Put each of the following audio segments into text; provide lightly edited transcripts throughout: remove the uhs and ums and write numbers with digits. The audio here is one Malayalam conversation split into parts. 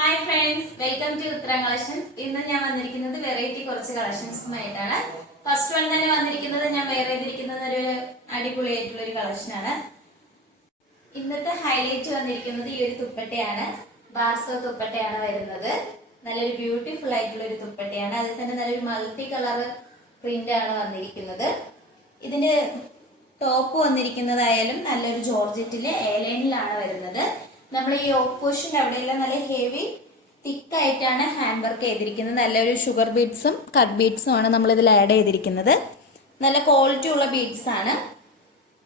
Hi friends, welcome to Uthara collections. ഇന്ന് ഞാൻ വന്നിരിക്കുന്നത് വെറൈറ്റി കുറച്ച് കളക്ഷൻസുമായിട്ടാണ്. ഫസ്റ്റ് വൺ തന്നെ വന്നിരിക്കുന്നത് ഞാൻ വെയർ ചെയ്തിരിക്കുന്നത് ഒരു അടിപൊളിയായിട്ടുള്ള ഒരു കളക്ഷനാണ്. ഇന്നത്തെ ഹൈലൈറ്റ് വന്നിരിക്കുന്നത് ഈ ഒരു തുപ്പട്ടയാണ്. ബാർസോ തുപ്പട്ടയാണ് വരുന്നത്. നല്ലൊരു ബ്യൂട്ടിഫുൾ ആയിട്ടുള്ള ഒരു തുപ്പട്ടയാണ്. അതിൽ തന്നെ നല്ലൊരു മൾട്ടി കളർ പ്രിന്റ് ആണ് വന്നിരിക്കുന്നത്. ഇതിന്റെ ടോപ്പ് വന്നിരിക്കുന്നതായാലും നല്ലൊരു ജോർജറ്റിലെ എയർലൈനിലാണ് വരുന്നത്. നമ്മൾ ഈ ഓപ്പോസിഷൻ അവിടെയെല്ലാം നല്ല ഹെവി തിക്കായിട്ടാണ് ഹാൻഡ് വർക്ക് ചെയ്തിരിക്കുന്നത്. നല്ലൊരു ഷുഗർ ബീഡ്സും കട്ട് ബീഡ്സും ആണ് നമ്മൾ ഇതിൽ ആഡ് ചെയ്തിരിക്കുന്നത്. നല്ല ക്വാളിറ്റി ഉള്ള ബീഡ്സ് ആണ്.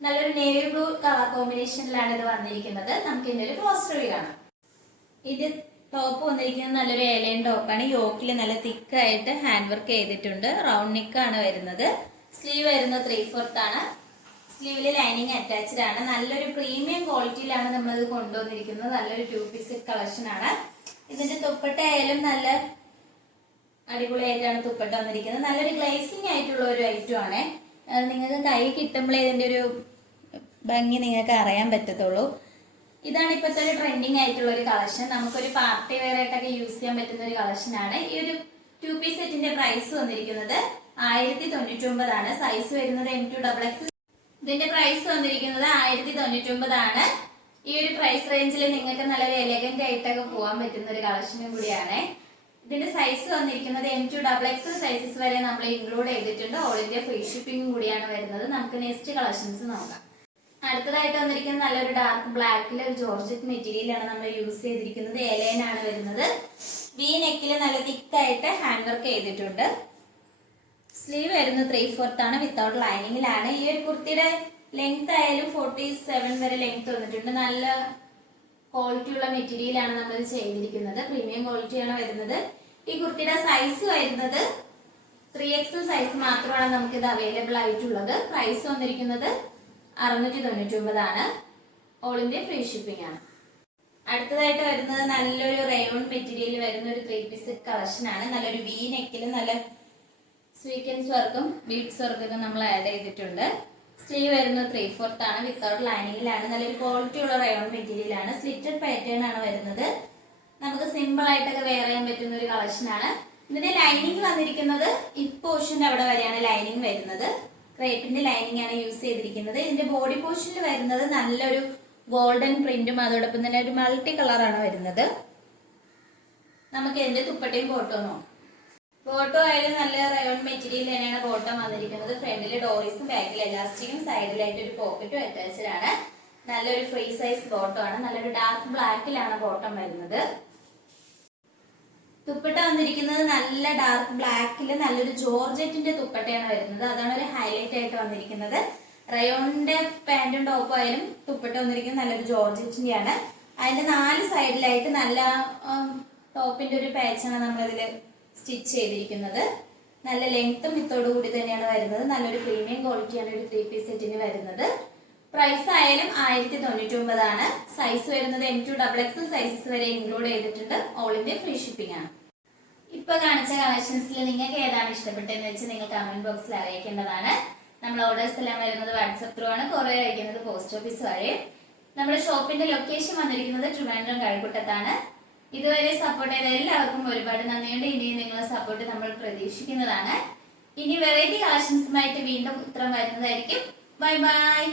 നല്ലൊരു നേവി ബ്ലൂ കളർ കോമ്പിനേഷനിലാണ് ഇത് വന്നിരിക്കുന്നത്. നമുക്ക് ഇതിന്റെ ഒരു ക്ലോസ് റിവ്യൂ കാണാം. ഇത് ടോപ്പ് വന്നിരിക്കുന്നത് നല്ലൊരു എയർലൈൻ ടോപ്പാണ്. യോക്കിൽ നല്ല തിക്കായിട്ട് ഹാൻഡ് വർക്ക് ചെയ്തിട്ടുണ്ട്. റൗണ്ട് നെക്ക് ആണ് വരുന്നത്. സ്ലീവ് വരുന്നത് 3/4 ആണ്. സ്ലീവില് ലൈനിങ് അറ്റാച്ച്ഡ് ആണ്. നല്ലൊരു പ്രീമിയം ക്വാളിറ്റിയിലാണ് നമ്മളിത് കൊണ്ടുവന്നിരിക്കുന്നത്. നല്ലൊരു 2 പീസ് സെറ്റ് കളക്ഷൻ ആണ്. ഇതിന്റെ തുപ്പട്ട ആയാലും നല്ല അടിപൊളിയായിട്ടാണ് തുപ്പട്ട വന്നിരിക്കുന്നത്. നല്ലൊരു ഗ്ലേസിംഗ് ആയിട്ടുള്ള ഒരു ഐറ്റം ആണ്. നിങ്ങൾക്ക് കൈ കിട്ടുമ്പോഴേ ഇതിന്റെ ഒരു ഭംഗി നിങ്ങൾക്ക് അറിയാൻ പറ്റത്തുള്ളൂ. ഇതാണ് ഇപ്പോഴത്തെ ഒരു ട്രെൻഡിങ് ആയിട്ടുള്ള ഒരു കളക്ഷൻ. നമുക്കൊരു പാർട്ടി വെയർ ആയിട്ടൊക്കെ യൂസ് ചെയ്യാൻ പറ്റുന്ന ഒരു കളക്ഷൻ ആണ്. ഈ ഒരു 2 പീസ് സെറ്റിന്റെ പ്രൈസ് വന്നിരിക്കുന്നത് 1099 ആണ്. സൈസ് വരുന്നത് M2XX. ഇതിന്റെ പ്രൈസ് വന്നിരിക്കുന്നത് 1099 ആണ്. ഈ ഒരു പ്രൈസ് റേഞ്ചിൽ നിങ്ങൾക്ക് നല്ലൊരു എലഗന്റ് ആയിട്ടൊക്കെ പോകാൻ പറ്റുന്ന ഒരു കളക്ഷനും കൂടിയാണ്. ഇതിന്റെ സൈസ് വന്നിരിക്കുന്നത് M2XX സൈസസ് വരെ നമ്മൾ ഇൻക്ലൂഡ് ചെയ്തിട്ടുണ്ട്. ഓൾ ഇന്ത്യ ഫ്രീ ഷിപ്പിംഗും കൂടിയാണ് വരുന്നത്. നമുക്ക് നെക്സ്റ്റ് കളക്ഷൻസ് നോക്കാം. അടുത്തതായിട്ട് വന്നിരിക്കുന്നത് നല്ലൊരു ഡാർക്ക് ബ്ലാക്കിൽ ഒരു ജോർജറ്റ് മെറ്റീരിയലാണ് നമ്മൾ യൂസ് ചെയ്തിരിക്കുന്നത്. എലൈൻ ആണ് വരുന്നത്. വി നെക്കിൽ നല്ല തിക്കായിട്ട് ഹാൻഡ് വർക്ക് ചെയ്തിട്ടുണ്ട്. സ്ലീവ് വരുന്നത് 3/4 ആണ്. വിത്തൗട്ട് ലൈനിങ്ങിലാണ്. ഈ ഒരു കുർത്തിയുടെ ലെങ്ത് ആയാലും 47 വരെ ലെങ്ത് വന്നിട്ടുണ്ട്. നല്ല ക്വാളിറ്റി ഉള്ള മെറ്റീരിയൽ ആണ് നമ്മൾ ചെയ്തിരിക്കുന്നത്. പ്രീമിയം ക്വാളിറ്റിയാണ് വരുന്നത്. ഈ കുർത്തിയുടെ സൈസ് വരുന്നത് 3XL സൈസ് മാത്രമാണ് നമുക്ക് ഇത് അവൈലബിൾ ആയിട്ടുള്ളത്. പ്രൈസ് വന്നിരിക്കുന്നത് 699 ആണ്. ഓൾ ഇന്ത്യ ഫ്രീ ഷിപ്പിംഗ് ആണ്. അടുത്തതായിട്ട് വരുന്നത് നല്ലൊരു റയോൺ മെറ്റീരിയൽ വരുന്ന ഒരു 3 പീസ് സെറ്റ് കളക്ഷൻ ആണ്. നല്ലൊരു വി നെക്കിൽ നല്ല സ്വീക്കൻസ് വർക്കും ബീഡ്സ് വർക്കൊക്കെ നമ്മൾ ആഡ് ചെയ്തിട്ടുണ്ട്. സ്ലീവ് വരുന്നത് 3/4 ആണ്. വിത്തൗട്ട് ലൈനിങ്ങിലാണ്. നല്ലൊരു ക്വാളിറ്റി ഉള്ള റയോൺ മെറ്റീരിയൽ ആണ്. സ്ലിറ്റഡ് പാറ്റേൺ ആണ് വരുന്നത്. നമുക്ക് സിമ്പിൾ ആയിട്ടൊക്കെ വെയർ ചെയ്യാൻ പറ്റുന്ന ഒരു കളക്ഷൻ ആണ്. ഇതിന്റെ ലൈനിങ് വന്നിരിക്കുന്നത് ഈ പോർഷന്റെ അവിടെ വരെയാണ് ലൈനിങ് വരുന്നത്. ക്രേപ്പിന്റെ ലൈനിങ് ആണ് യൂസ് ചെയ്തിരിക്കുന്നത്. ഇതിന്റെ ബോഡി പോർഷനിൽ വരുന്നത് നല്ലൊരു ഗോൾഡൻ പ്രിന്റും അതോടൊപ്പം തന്നെ ഒരു മൾട്ടി കളറാണ് വരുന്നത്. നമുക്ക് ഇതിന്റെ തുപ്പട്ടയും ബോട്ടവും നോക്കാം. ബോട്ടോ ആയാലും നല്ല റയോൺ മെറ്റീരിയൽ തന്നെയാണ് ബോട്ടം വന്നിരിക്കുന്നത്. ഫ്രണ്ടില് ഡോറീസും ബാക്കിൽ എലാസ്റ്റിക്കും സൈഡിലായിട്ട് ഒരു പോക്കറ്റും അറ്റാച്ച്ഡ് ആണ്. നല്ലൊരു ഫ്രീ സൈസ് ബോട്ടം ആണ്. നല്ലൊരു ഡാർക്ക് ബ്ലാക്കിലാണ് ബോട്ടം വരുന്നത്. തുപ്പട്ട വന്നിരിക്കുന്നത് നല്ല ഡാർക്ക് ബ്ലാക്കിൽ നല്ലൊരു ജോർജറ്റിന്റെ തുപ്പട്ടയാണ് വരുന്നത്. അതാണ് ഒരു ഹൈലൈറ്റ് ആയിട്ട് വന്നിരിക്കുന്നത്. റയോണിന്റെ പാന്റും ടോപ്പും ആയാലും തുപ്പട്ട വന്നിരിക്കുന്നത് നല്ലൊരു ജോർജറ്റിന്റെ ആണ്. അതിന്റെ 4 സൈഡിലായിട്ട് നല്ല ടോപ്പിന്റെ ഒരു പാച്ചാണ് നമ്മളിതില് സ്റ്റിച്ച് ചെയ്തിരിക്കുന്നത്. നല്ല ലെങ്ത്തും വിത്തോടു കൂടി തന്നെയാണ് വരുന്നത്. നല്ലൊരു പ്രീമിയം ക്വാളിറ്റിയാണ് ഒരു 3 പീസ് സെറ്റിന് വരുന്നത്. പ്രൈസ് ആയാലും 1099 ആണ്. സൈസ് വരുന്നത് M2XX സൈസസ് വരെ ഇൻക്ലൂഡ് ചെയ്തിട്ടുണ്ട്. ഓൾ ഇന്ത്യ ഫ്രീ ഷിപ്പിംഗ് ആണ്. ഇപ്പൊ കാണിച്ച കളക്ഷൻസിൽ നിങ്ങൾക്ക് ഏതാണ് ഇഷ്ടപ്പെട്ടതെന്ന് വെച്ച് നിങ്ങൾ കമന്റ് ബോക്സിൽ അറിയിക്കേണ്ടതാണ്. നമ്മൾ ഓർഡേഴ്സ് എല്ലാം വരുന്നത് വാട്സ്ആപ്പ് ത്രൂ ആണ്. കൊറിയർ അയക്കുന്നത് പോസ്റ്റ് ഓഫീസ് വഴി. നമ്മുടെ ഷോപ്പിന്റെ ലൊക്കേഷൻ വന്നിരിക്കുന്നത് ട്രിവാൻഡ്രം കഴക്കൂട്ടത്താണ്. ഇതുവരെ സപ്പോർട്ട് ചെയ്ത എല്ലാവർക്കും ഒരുപാട് നന്ദിയുണ്ട്. ഇനിയും നിങ്ങളുടെ സപ്പോർട്ട് നമ്മൾ പ്രതീക്ഷിക്കുന്നതാണ്. ഇനി വെറൈറ്റി കളക്ഷൻസുമായിട്ട് വീണ്ടും ഉത്തരം വരുന്നതായിരിക്കും. Bye bye.